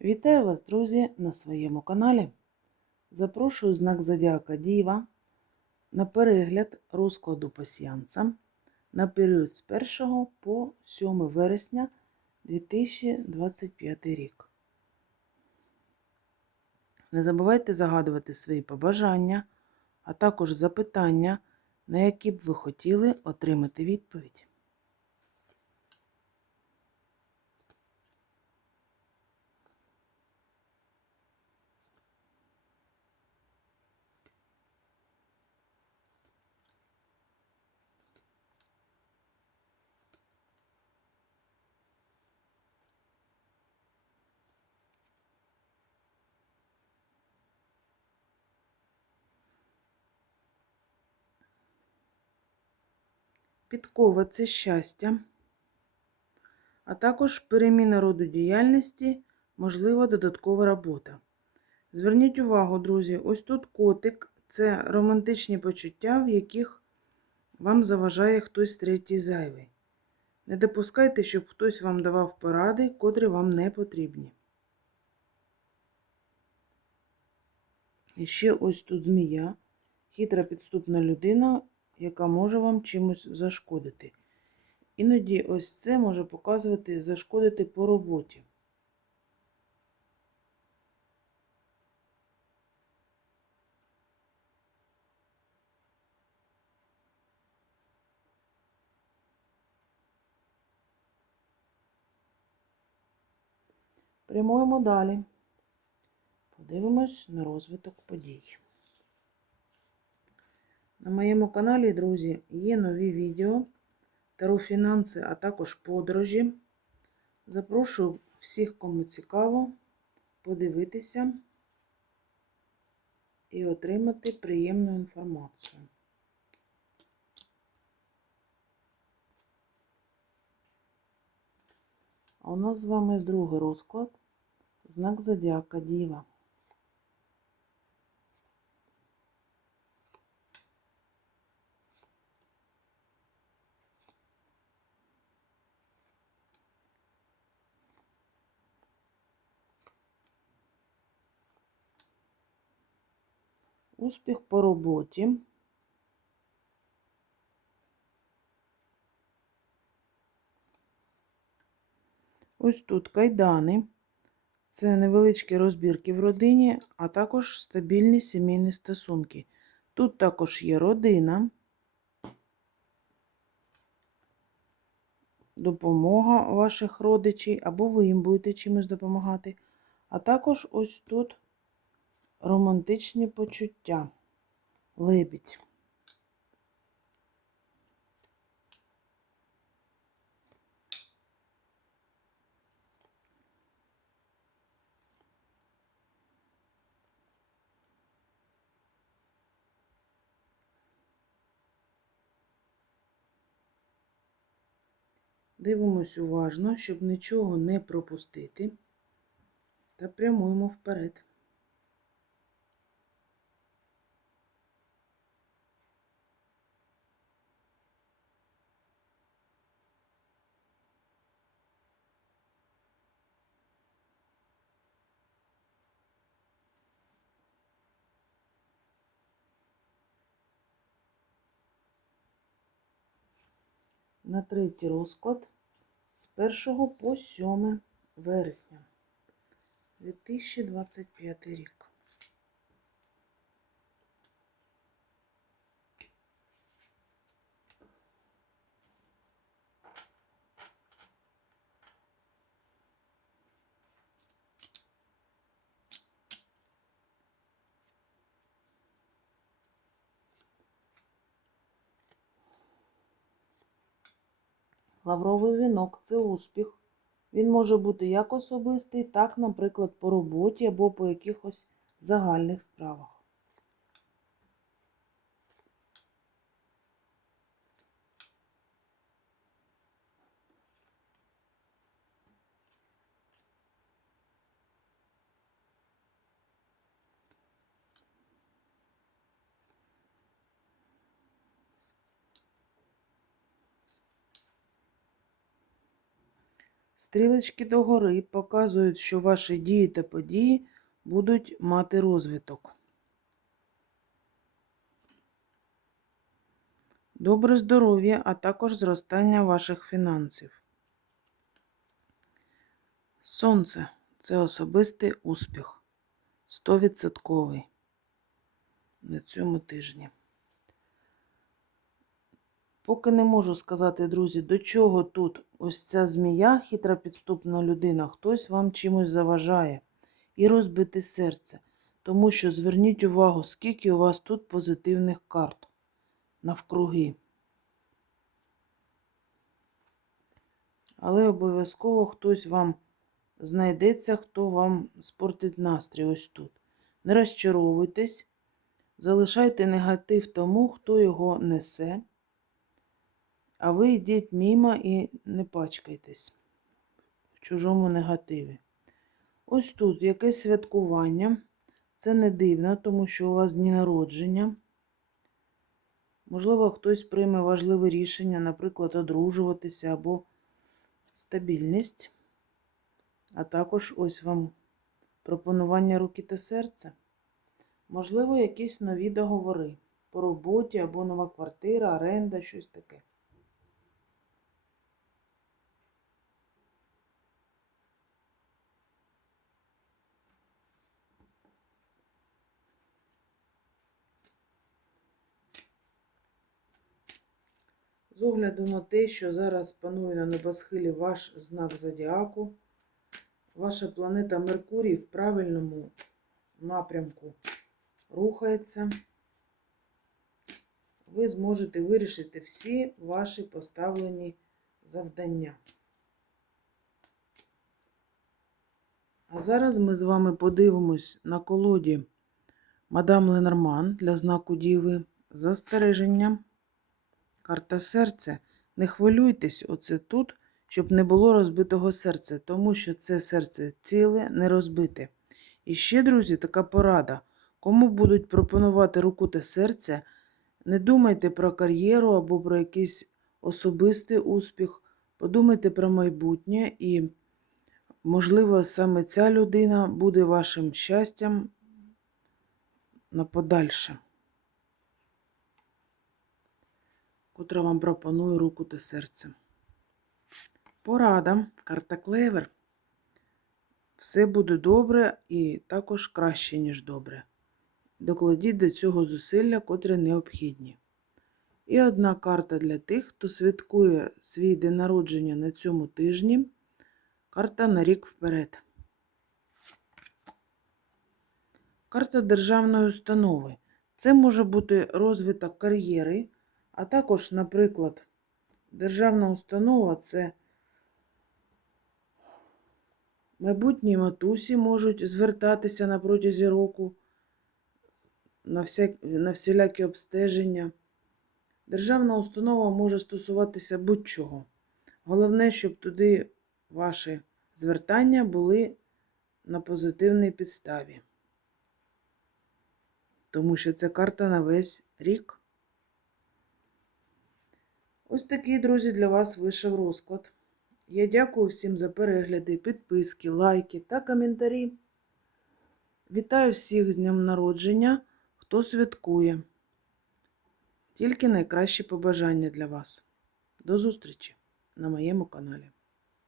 Вітаю вас, друзі, на своєму каналі. Запрошую знак Зодіака Діва на перегляд розкладу пасіянца на період з 1 по 7 вересня 2025 рік. Не забувайте загадувати свої побажання, а також запитання, на які б ви хотіли отримати відповідь. Підкова це щастя, а також переміна роду діяльності, можлива додаткова робота. Зверніть увагу, друзі, ось тут котик це романтичні почуття, в яких вам заважає хтось третій зайвий. Не допускайте, щоб хтось вам давав поради, котрі вам не потрібні. І ще ось тут змія, хитра підступна людина, яка може вам чимось зашкодити. Іноді ось це може показувати зашкодити по роботі. Прямуємо далі. Подивимось на розвиток подій. На моєму каналі, друзі, є нові відео, таро фінанси, а також подорожі. Запрошую всіх, кому цікаво, подивитися і отримати приємну інформацію. А у нас з вами другий розклад. Знак Зодіака Діва. Успіх по роботі. Ось тут кайдани. Це невеличкі розбірки в родині, а також стабільні сімейні стосунки. Тут також є родина, допомога ваших родичів, або ви їм будете чимось допомагати. А також ось тут романтичні почуття. Лебідь. Дивимось уважно, щоб нічого не пропустити, та прямуємо вперед. На третій розклад з 1 по 7 вересня 2025 рік. Лавровий вінок це успіх. Він може бути як особистий, так, наприклад, по роботі або по якихось загальних справах. Стрілочки догори показують, що ваші дії та події будуть мати розвиток. Добре здоров'я, а також зростання ваших фінансів. Сонце це особистий успіх. 100% на цьому тижні. Поки не можу сказати, друзі, до чого тут ось ця змія, хитра підступна людина, хтось вам чимось заважає і розбите серце. Тому що зверніть увагу, скільки у вас тут позитивних карт навкруги. Але обов'язково хтось вам знайдеться, хто вам спортить настрій ось тут. Не розчаровуйтесь, залишайте негатив тому, хто його несе. А ви йдіть мімо і не пачкайтесь в чужому негативі. Ось тут якесь святкування. Це не дивно, тому що у вас дні народження. Можливо, хтось прийме важливе рішення, наприклад, одружуватися або стабільність. А також ось вам пропонування руки та серця. Можливо, якісь нові договори по роботі або нова квартира, оренда, щось таке. З огляду на те, що зараз панує на небосхилі ваш знак зодіаку, ваша планета Меркурій в правильному напрямку рухається, ви зможете вирішити всі ваші поставлені завдання. А зараз ми з вами подивимось на колоді Мадам Ленорман для знаку Діви застереження. Карта серця. Не хвилюйтесь оце тут, щоб не було розбитого серця, тому що це серце ціле, не розбите. І ще, друзі, така порада. Кому будуть пропонувати руку та серце, не думайте про кар'єру або про якийсь особистий успіх. Подумайте про майбутнє і, можливо, саме ця людина буде вашим щастям на подальше. Котра вам пропонує руку та серце. Порада, карта клевер. Все буде добре і також краще, ніж добре. Докладіть до цього зусилля, котрі необхідні. І одна карта для тих, хто святкує свій день народження на цьому тижні. Карта на рік вперед. Карта державної установи. Це може бути розвиток кар'єри, а також, наприклад, державна установа це майбутні матусі можуть звертатися на протязі року на, вся, на всілякі обстеження. Державна установа може стосуватися будь-чого. Головне, щоб туди ваші звертання були на позитивній підставі. Тому що це карта на весь рік. Ось такий, друзі, для вас вийшов розклад. Я дякую всім за перегляди, підписки, лайки та коментарі. Вітаю всіх з днем народження, хто святкує. Тільки найкращі побажання для вас. До зустрічі на моєму каналі.